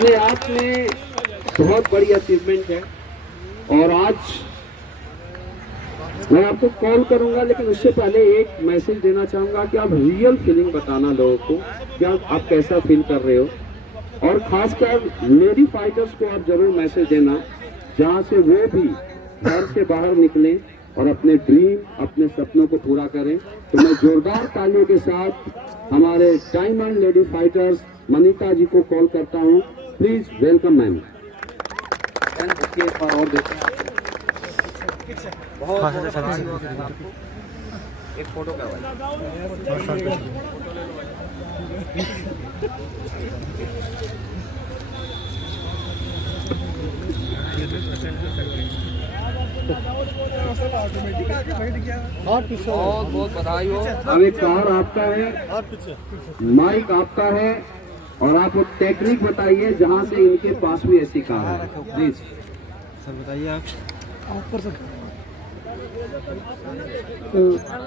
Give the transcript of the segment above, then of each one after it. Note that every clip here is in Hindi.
अपने आप में बहुत बड़ी अचीवमेंट है। और आज मैं आपको कॉल करूंगा, लेकिन उससे पहले एक मैसेज देना चाहूंगा कि आप रियल फीलिंग बताना लोगों को, क्या आप कैसा फील कर रहे हो। और खासकर लेडी फाइटर्स को आप जरूर मैसेज देना, जहां से वो भी घर से बाहर निकलें और अपने ड्रीम, अपने सपनों को पूरा करें। तो मैं जोरदार तालियों के साथ हमारे डायमंड लेडी फाइटर्स मनीता जी को कॉल करता हूं। Please welcome ma'am. और देखें एक फोटो और पीछे बहुत बहुत बधाई हो। अब एक कार आपका है और पीछे माइक आपका है, और आप एक टेक्निक बताइए जहां से इनके पास भी ऐसी कार है। प्लीज सर बताइए आप कर सकते।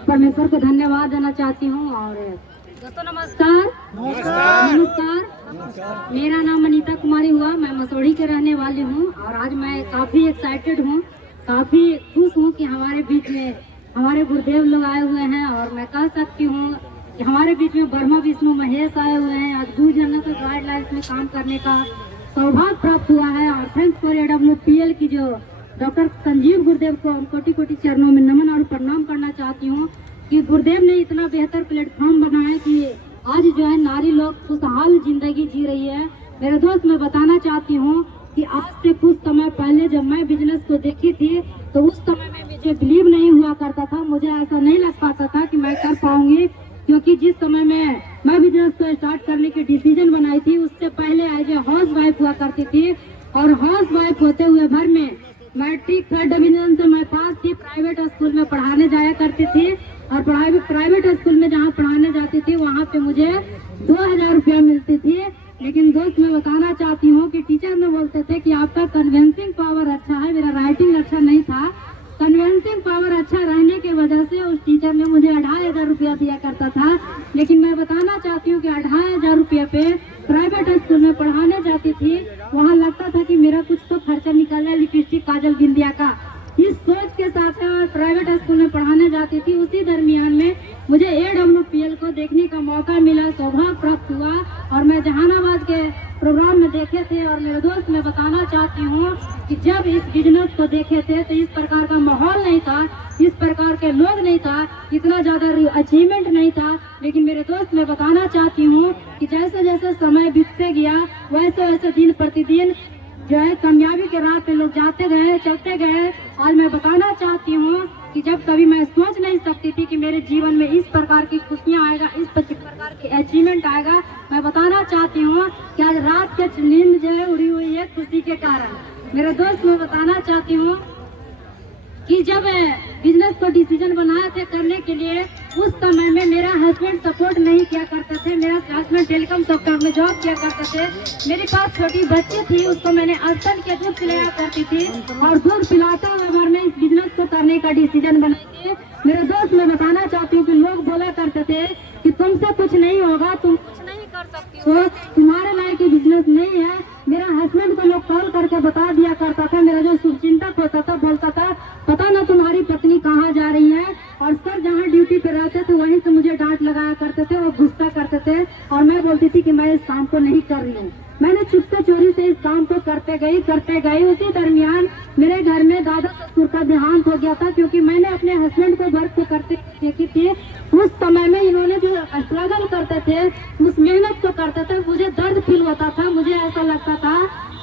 परमेश्वर को धन्यवाद देना चाहती हूँ। और दोस्तों नमस्कार। नमस्कार। मेरा नाम अनीता कुमारी हुआ, मैं मसौड़ी के रहने वाली हूँ। और आज मैं काफ़ी एक्साइटेड हूँ, काफ़ी खुश हूँ कि हमारे बीच में हमारे गुरुदेव लोग आए हुए हैं। और मैं कह सकती हूँ कि हमारे बीच में ब्रह्मा विष्णु महेश आए हुए हैं। आज 2 जनों को गाइडलाइंस में काम करने का सौभाग्य प्राप्त हुआ है। और थैंक्स फॉर AWPL की जो डॉक्टर संजीव गुरुदेव को कोटि कोटि चरणों में नमन और प्रणाम करना चाहती हूँ कि गुरुदेव ने इतना बेहतर प्लेटफॉर्म बनाया कि आज जो है नारी लोग खुशहाल जिंदगी जी रही है। मेरे दोस्त मैं बताना चाहती हूँ कि आज से कुछ समय पहले जब मैं बिजनेस को देखी थी तो उस समय में मुझे बिलीव नहीं हुआ करता था, मुझे ऐसा नहीं लग पाता था कि मैं कर पाऊंगी। क्योंकि जिस समय में मैं बिजनेस को स्टार्ट करने की डिसीजन बनाई थी उससे पहले एज ए हाउस वाइफ हुआ करती थी। और हाउस वाइफ होते हुए भर में मैट्रिक 3rd डिवीजन से मैं पास थी। प्राइवेट स्कूल में पढ़ाने जाया करती थी और प्राइवेट स्कूल में जहाँ पढ़ाने जाती थी वहाँ पे मुझे 2000 रुपया मिलती थी। लेकिन दोस्त मैं बताना चाहती हूँ कि टीचर ने बोलते थे कि आपका कन्विंसिंग पावर अच्छा है। मेरा राइटिंग अच्छा नहीं था, कन्विंसिंग पावर अच्छा रहने की वजह से उस टीचर ने मुझे 2500 रुपया दिया करता था। लेकिन मैं बताना चाहती हूँ कि 2500 रुपये पे प्राइवेट स्कूल में पढ़ाने जाती थी, वहाँ लगता था कि मेरा कुछ तो खर्चा निकल जाए लिपस्टिक काजल बिंदिया का। इस सोच के साथ मैं प्राइवेट स्कूल में पढ़ाने जाती थी। उसी दरमियान में मुझे AWPL को देखने का मौका मिला, सौभाग्य प्राप्त हुआ। और मैं जहानाबाद के प्रोग्राम में देखे थे। और मेरे दोस्त मैं बताना चाहती हूँ कि जब इस बिजनेस को देखे थे तो इस प्रकार का माहौल नहीं था, इस प्रकार के लोग नहीं था, इतना ज़्यादा अचीवमेंट नहीं था। लेकिन मेरे दोस्त मैं बताना चाहती हूँ कि जैसे जैसे समय बीतते गया वैसे वैसे दिन प्रतिदिन जो है कामयाबी के राह पे लोग जाते गए, चलते गए। आज मैं बताना चाहती हूँ कि जब कभी मैं सोच नहीं सकती थी कि मेरे जीवन में इस प्रकार की खुशियाँ आएगा, इस प्रकार की अचीवमेंट आएगा। मैं बताना चाहती हूँ कि आज रात के नींद जो है उड़ी हुई है खुशी के कारण। मेरे दोस्त मैं बताना चाहती हूँ कि जब बिजनेस को डिसीजन बनाए थे करने के लिए उस समय में मेरा हस्बैंड सपोर्ट नहीं किया करते थे। मेरा हस्बैंड टेलीकॉम सेक्टर में जॉब किया करते थे। मेरे पास छोटी बच्ची थी, उसको मैंने स्तन के दूध पिलाया करती थी और दूध पिलाते हुए भर में इस बिजनेस को करने का डिसीजन बनाई थी। मेरे दोस्त मैं बताना चाहती हूँ कि लोग बोला करते थे कि तुमसे कुछ नहीं होगा, तुम कुछ नहीं कर सकती हो, तुम्हारे लायक की बिजनेस नहीं है। मेरा हस्बैंड को लोग कॉल करके बता दिया करता था, मेरा जो शुभचिंतक होता था बोलता था पता ना तुम्हारी पत्नी कहाँ जा रही है। और सर जहाँ ड्यूटी पे रहते थे वहीं से मुझे डांट लगाया करते थे और गुस्सा करते थे। और मैं बोलती थी कि मैं इस काम को नहीं कर रही हूँ। मैंने चुपके चोरी से इस काम को करते गई। उसी दरमियान मेरे घर में दादा ससुर का देहांत हो गया था, क्योंकि मैंने अपने हस्बैंड को वर्क को करते देखी थी। उस समय में इन्होंने जो स्ट्रगल करते थे, उस मेहनत को करते थे, मुझे दर्द फील होता था। मुझे ऐसा लगता था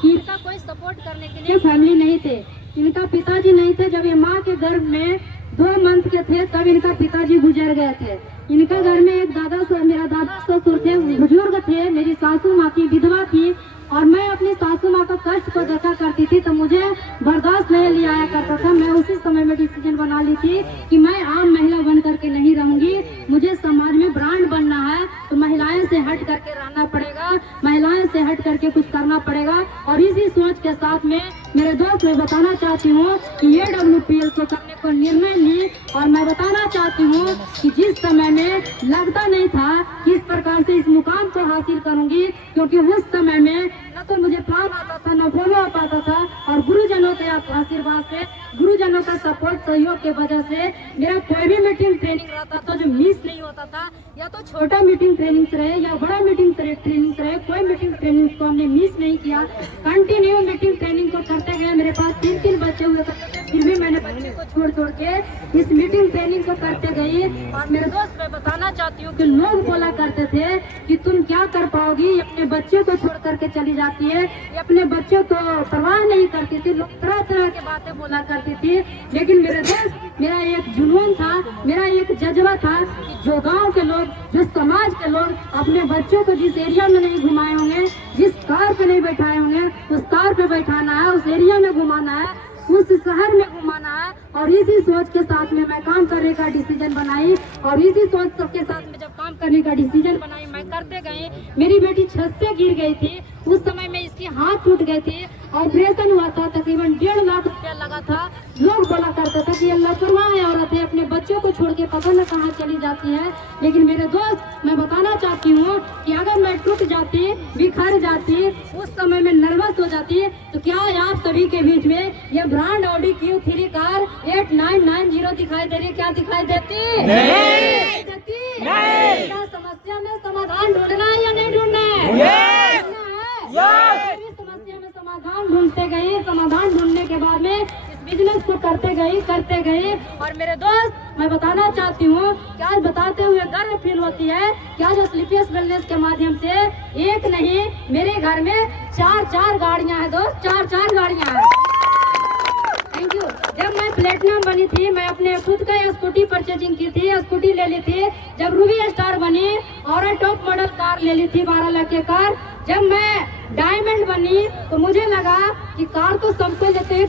कि इनका कोई सपोर्ट करने के लिए फैमिली नहीं थे, इनका पिताजी नहीं थे। जब ये माँ के गर्भ में 2 मंथ के थे तब इनका पिताजी गुजर गए थे। इनका घर में एक मेरा दादा ससुर थे, बुजुर्ग थे, मेरी सासू माँ थी, विधवा थी। और मैं अपनी सासू माँ का कष्ट को देखा करती थी तो मुझे बर्दाश्त नहीं लिया करता था। मैं उसी समय में डिसीजन बना ली थी कि मैं आम महिला बन करके नहीं रहूंगी, मुझे समाज में ब्रांड बनना है। तो महिलाएं से हट करके रहना पड़ेगा, महिलाएं से हट करके कुछ करना पड़ेगा। और इसी सोच के साथ में मेरे दोस्त मैं बताना चाहती हूँ कि AWPL को करने को निर्णय ली। और मैं बताना चाहती हूँ कि जिस समय में लगता नहीं था किस प्रकार से इस मुकाम को हासिल करूंगी, क्योंकि उस समय में न तो मुझे पाता था, और गुरुजनों के आशीर्वाद से, गुरुजनों का सपोर्ट सहयोग के वजह से मेरा कोई भी मीटिंग ट्रेनिंग रहता था जो मिस नहीं होता था, या तो छोटा मीटिंग ट्रेनिंग रहे या बड़ा मीटिंग ट्रेनिंग रहे, कोई मीटिंग ट्रेनिंग को हमने मिस नहीं किया। कंटिन्यू मीटिंग ट्रेनिंग को करते गए। मेरे पास 3 बच्चे हुए करते थे, फिर भी मैंने बच्चे को छोड़ के इस मीटिंग ट्रेनिंग को करते गई। और मेरे दोस्त, मैं बताना चाहती हूँ कि लोग बोला करते थे कि तुम क्या कर पाओगी, अपने बच्चे को छोड़ करके चली जाती है, ये अपने बच्चों को परवाह नहीं करती थी। लोग तरह तरह की बातें बोला करती थी, लेकिन मेरे दोस्त, मेरा एक जुनून था, मेरा एक जज्बा था कि जो गांव के लोग, जो समाज के लोग अपने बच्चों को जिस एरिया में नहीं घुमाए होंगे, जिस कार पे नहीं बैठाए होंगे, उस कार पे बैठाना है, उस एरिया में घुमाना है, उस शहर में घुमाना है। और इसी सोच के साथ में मैं काम करने का डिसीजन बनाई, और इसी सोच सबके साथ में जब काम करने का डिसीजन बनाई, मैं करते गई। मेरी बेटी छत से गिर गई थी, उस समय में इसकी हाथ टूट गए थे, ऑपरेशन हुआ था, तकरीबन 1.5 लाख रुपया लगा था। लोग बोला करते थे कि ये लापरवाह औरत है, अपने बच्चों को छोड़ के पता न कहाँ चली जाती है। लेकिन मेरे दोस्त, मैं बताना चाहती हूँ कि अगर मैं टूट जाती, बिखर जाती, उस समय में नर्वस हो जाती, तो क्या आप सभी के बीच में ये ब्रांड ऑडी Q3 कार 8990 दिखाई दे रही है? क्या दिखाई देती? नहीं देती। क्या समस्या में समाधान ढूंढना है या नहीं ढूंढना है? समस्या में समाधान ढूंढते गए। समाधान ढूंढने के बाद में इस बिजनेस को करते गए। और मेरे दोस्त, मैं बताना चाहती हूँ कि आज बताते हुए गर्व फील होती है कि आज स्लीपियस वेलनेस के माध्यम से एक नहीं, मेरे घर में 4 गाड़ियाँ हैं दोस्त, 4 गाड़ियाँ हैं। Thank you. जब मैं प्लेटिनम बनी थी, मैं अपने खुद का स्कूटी परचेजिंग की थी, स्कूटी ले ली थी। जब रूबी स्टार बनी और टॉप मॉडल कार ले ली थी, 12 लाख की कार। जब मैं डायमंड बनी तो मुझे लगा कि कार तो सबको लेते हैं,